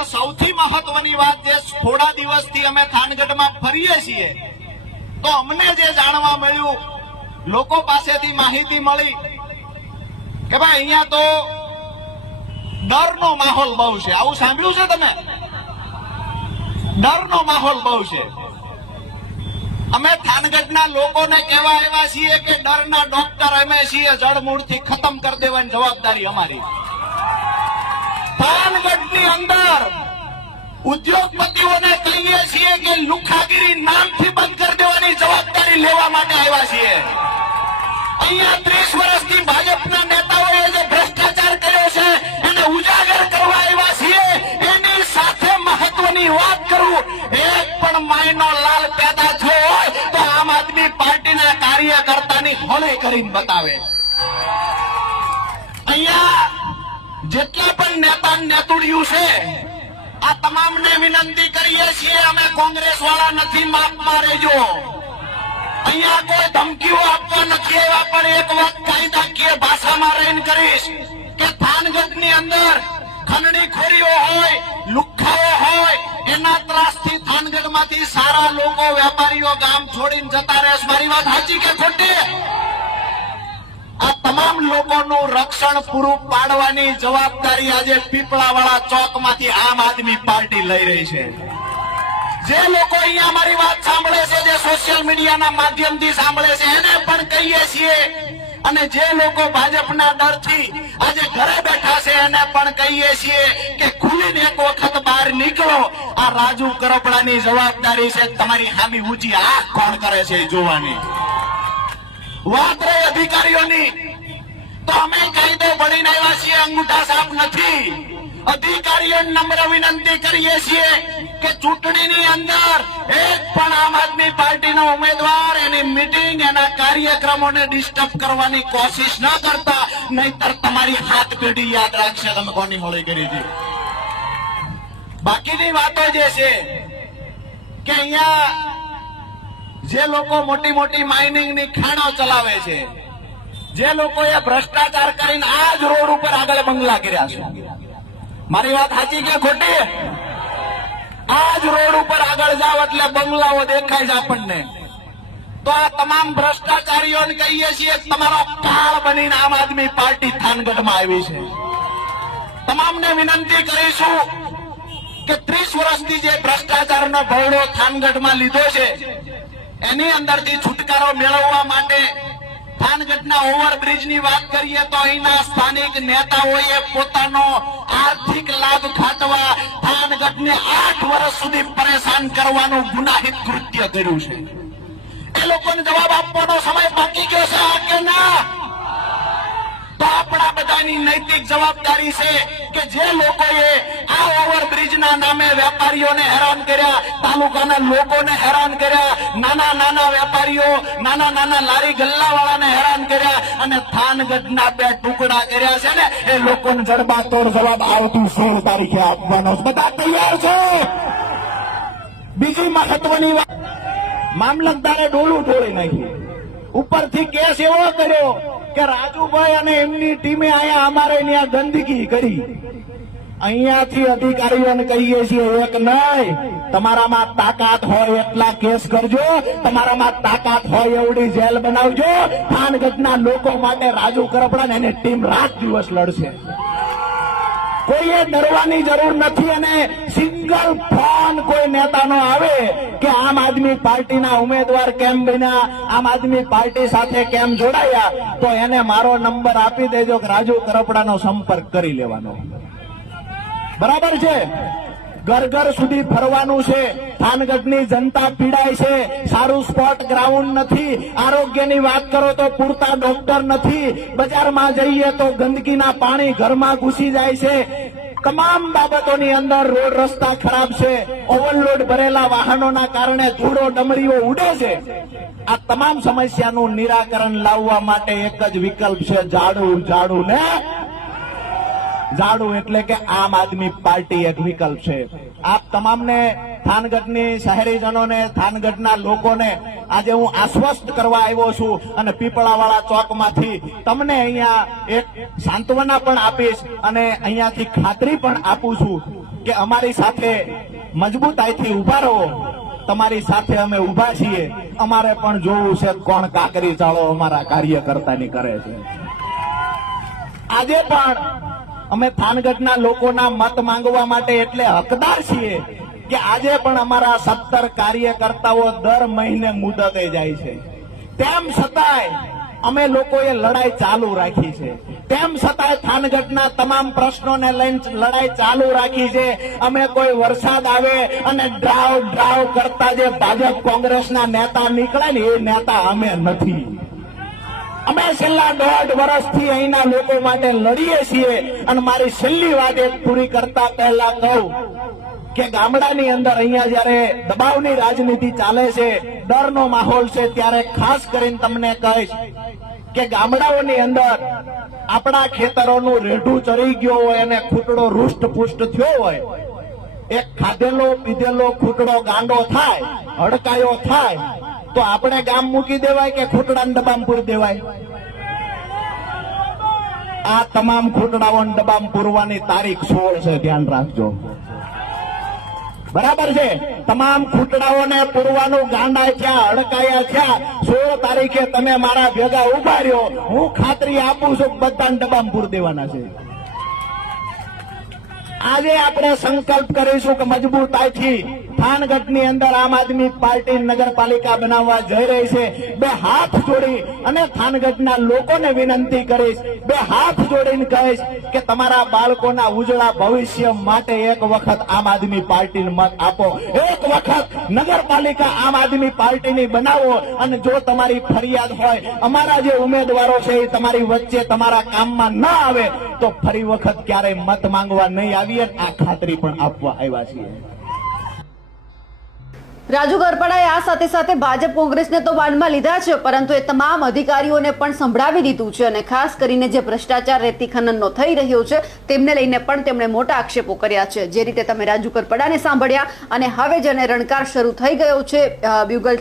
પણ સૌથી મહત્વની વાત જે થોડા દિવસથી અમે થાનગઢમાં ફરીએ છીએ તો અમને જે જાણવા મળ્યું, લોકો પાસેથી માહિતી મળી કે ભાઈ અહીંયા તો ડરનો માહોલ બહુ છે. આવું સાંભળ્યું છે તમે? ડરનો માહોલ બહુ છે. અમે થાનગઢના લોકોને કહેવા આવ્યા છીએ કે ડરના ડોક્ટર અમે છીએ, જડમૂળથી ખતમ કરી દેવાની જવાબદારી અમારી. થાનગઢની અંદર ઉદ્યોગપતિઓને કહીએ છીએ કે લુખાગીરી નામથી બંધ કરી દેવાની જવાબદારી લેવા માટે આવ્યા છીએ. અહીંયા 30 વર્ષથી ભાજપના નેતાઓએ જે ભ્રષ્ટાચાર કર્યો છે એને ઉજાગર કરવા આવ્યા છીએ. એની સાથે મહત્વની વાત કરું, એક પણ માયનો લાલ પેદા થયો હોય તો આમ આદમી પાર્ટીના કાર્યકર્તાની હોળી કરીને બતાવે. અહીંયા જેટલા પણ નેતા નેતુડિયું છે આ તમામને વિનંતી કરીએ છીએ, અમે કોંગ્રેસ વાળા નથી, માપમાં રહેજો. અહીંયા કોઈ ધમકીઓ આપવા નથી આવ્યા, પણ એક વાત કાયદાકીય ભાષામાં રહીને કરીશ કે થાનગઢની અંદર ખંડણીખોરીઓ હોય, લુખ્ખાઓ હોય, એના ત્રાસથી થાનગઢમાંથી સારા લોકો, વેપારીઓ ગામ છોડીને જતા રહેશે. મારી વાત સાચી કે ખોટી? આ તમામ લોકોનું રક્ષણ પૂરું પાડવાની જવાબદારી આજે પીપળાવાળા ચોકમાંથી આમ આદમી પાર્ટી લઈ રહી છે. જે લોકો અહીંયા અમારી વાત સાંભળે છે, જે સોશિયલ મીડિયાના માધ્યમથી સાંભળે છે, એને પણ કહીએ છીએ, અને જે લોકો ભાજપના ડરથી આજે ઘરે બેઠા છે એને પણ કહીએ છીએ કે ખુલીને એક વખત બહાર નીકળો. આ રાજુ કરપડાની જવાબદારી છે તમારી સામી ઊંચી આંખ કોણ કરે છે જોવાની. વાત રહી અધિકારીઓની, તો અમે કાયદો ભણીને આવ્યા છીએ, અંગૂઠા સાફ નથી. અધિકારીઓને નમ્ર વિનંતી કરીએ છીએ કે ચૂંટણીની અંદર એક પણ આમ આદમી પાર્ટીનો ઉમેદવાર એની મીટિંગ, એના કાર્યક્રમોને ડિસ્ટર્બ કરવાની કોશિશ ન કરતા, નહીતર તમારી હાથ પેઢી યાદ રાખશે તમે કોની હોળી કરી હતી. બાકીની વાતો જે છે કે અહીંયા જે લોકો મોટી મોટી માઇનિંગની ખાણો ચલાવે છે, જે લોકોએ ભ્રષ્ટાચાર કરીને આ જ રોડ ઉપર આગળ બંગલા કર્યા છે. મારી વાત સાચી કે ખોટી? આ જ રોડ ઉપર આગળ જાવ એટલે બંગલાઓ દેખાય છે આપણને. તો આ તમામ ભ્રષ્ટાચારીઓને કહીએ છીએ તમારો કાળ બનીને આમ આદમી પાર્ટી થાનગઢમાં આવી છે. તમામને વિનંતી કરીશું કે 30 વર્ષથી જે ભ્રષ્ટાચારનો ભવડો થાનગઢમાં લીધો છે એની અંદરથી છુટકારો મેળવવા માટે થાનગઢના ઓવરબ્રિજની વાત કરીએ તો અહીંના સ્થાનિક નેતાઓએ પોતાનો આર્થિક લાભ ખાટવા થાનગઢને 8 વર્ષ સુધી પરેશાન કરવાનું ગુનાહિત કૃત્ય કર્યું છે. એ લોકોને જવાબ આપવાનો સમય બાકી ગયો છે કે ના? તો આપણા બધાની નૈતિક જવાબદારી છે કે જે લોકોએ આ ઓવરબ્રિજના નામે વેપારીઓને હેરાન કર્યા, તાલુકાના લોકોને હેરાન કર્યા, નાના નાના વેપારીઓ, નાના નાના લારી ગલ્લાવાળાને હેરાન કર્યા અને થાનગઢના 2 ટુકડા કર્યા છે ને, એ લોકોને જડબાતોડ જવાબ આવતી 16 તારીખે આપવાનો છે. બધા તૈયાર છે? બીજી મહત્વની વાત, મામલતદારે ડોલું ઢોળી નાખ્યું. ઉપરથી કેસ એવો કર્યો કે રાજુભાઈ અને એમની ટીમે આયા અમારે ત્યાં ગંદકી કરી. અહીંયાથી અધિકારીઓને કહીએ છીએ એક નહીં, તમારામાં તાકાત હોય એટલા કેસ કરજો, તમારામાં તાકાત હોય એવડી જેલ બનાવજો. થાનગઢના લોકો માટે રાજુ કરપડા એની ટીમ રાત દિવસ લડશે. કોઈએ ડરવાની જરૂર નથી. અને સિંગલ ફોન કોઈ નેતાનો આવે કે આમ આદમી પાર્ટીના ઉમેદવાર કેમ બન્યા, આમ આદમી પાર્ટી સાથે કેમ જોડાયા, તો એને મારો નંબર આપી દેજો કે રાજુ કરપડાનો સંપર્ક કરી લેવાનો. બરાબર છે? ઘર ઘર સુધી ફરવાનું છે. થાનગઢની જનતા પીડાય છે. સારું સ્પોર્ટ ગ્રાઉન્ડ નથી. આરોગ્યની વાત કરો તો પૂરતા ડોક્ટર નથી. બજારમાં જઈએ તો ગંદકીના પાણી ઘરમાં ઘૂસી જાય છે. તમામ બાબતોની અંદર રોડ રસ્તા ખરાબ છે. ઓવરલોડ ભરેલા વાહનોના કારણે ધૂળો ડમરીઓ ઉડે છે. આ તમામ સમસ્યાનું નિરાકરણ લાવવા માટે એક જ વિકલ્પ છે, ઝાડુ ને ઝાડુ. એટલે કે આમ આદમી પાર્ટી એક વિકલ્પ છે. આપ તમામને, થાનગઢની શહેરીજનોને, થાનગઢના લોકોને આજે હું આશ્વસ્ત કરવા આવ્યો છું અને પીપળાવાળા ચોકમાંથી તમને અહીંયા એક સાંત્વના પણ આપીશ અને અહીંયાથી ખાતરી પણ આપું છું કે અમારી સાથે મજબૂતાઈથી ઉભા રહો, તમારી સાથે અમે ઉભા છીએ, અમારે પણ જોવું છે કોણ કાકરી ચાળો અમારા કાર્યકર્તાની કરે છે. આજે પણ અમે થાનગઢના લોકોના મત માંગવા માટે એટલે હકદાર છીએ કે આજે પણ અમારા 17 કાર્યકર્તાઓ દર મહિને મુદતે જાય છે. તેમ છતાંય અમે લોકોએ લડાઈ ચાલુ રાખી છે. તેમ છતાંય થાનગઢના તમામ પ્રશ્નોને લઈને લડાઈ ચાલુ રાખી છે. અમે કોઈ વરસાદ આવે અને ડ્રાવ કરતા જે ભાજપ કોંગ્રેસના નેતા નીકળે ને એ નેતા અમે નથી. અમે છેલ્લા 1.5 વર્ષથી અહીંના લોકો માટે લડીએ છીએ. અને મારી છેલ્લી વાત એક પૂરી કરતા પહેલા કહું કે ગામડાની અંદર અહીંયા જયારે દબાવની રાજનીતિ ચાલે છે, ડરનો માહોલ છે, ત્યારે ખાસ કરીને તમને કહીશ કે ગામડાઓની અંદર આપણા ખેતરોનું રેઢું ચરી ગયો હોય અને ખૂટડો રૂષ્ટપુષ્ટ થયો હોય, એક ખાધેલો પીધેલો ખૂટડો ગાંડો થાય, હડકાયો થાય, તો આપણે ગામ મૂકી દેવાય કે ખૂટડાને ડબ્બામાં પૂરી દેવાય? આ તમામ ખૂટડાઓને ડબ્બામાં પૂરવાની તારીખ 16 છે, ધ્યાન રાખજો. બરાબર છે? તમામ ખૂટડાઓને પૂરવાનું ગાંડા થયા, હડકાયા થયા. 16 તારીખે તમે મારા ભેગા ઉભા રહ્યો, હું ખાતરી આપું છું બધાને ડબ્બામાં પૂરી દેવાના છે. આજે આપણે સંકલ્પ કરીશું કે મજબૂતાઈથી થાનગઢની અંદર આમ આદમી પાર્ટી નગરપાલિકા બનાવવા જઈ રહી છે. 2 હાથ જોડી અને થાનગઢના લોકોને વિનંતી કરીશ, 2 હાથ જોડીને કહીશ કે તમારા બાળકોના ઉજળા ભવિષ્ય માટે એક વખત આમ આદમી પાર્ટીને મત આપો, એક વખત નગરપાલિકા આમ આદમી પાર્ટીની બનાવો. અને જો તમારી ફરિયાદ હોય, અમારા જે ઉમેદવારો છે એ તમારી વચ્ચે તમારા કામમાં ન આવે તો ફરી વખત ક્યારેય મત માંગવા નહીં આવીએ. આ ખાતરી પણ આપવા આવ્યા છીએ. રાજુ ગરપાડાએ આ સાથે સાથે ભાજપ કોંગ્રેસને તો બાંધમાં લીધા છે, પરંતુ એ તમામ અધિકારીઓને પણ સંભળાવી દીધું છે. અને ખાસ કરીને જે ભ્રષ્ટાચાર રેતી ખનનનો થઈ રહ્યો છે તેમને લઈને પણ તેમણે મોટા આક્ષેપો કર્યા છે. જે રીતે તમે રાજુ ગરપાડાને સાંભળ્યા, અને હવે જેને રણકાર શરૂ થઈ ગયો છે, બ્યુગલ છે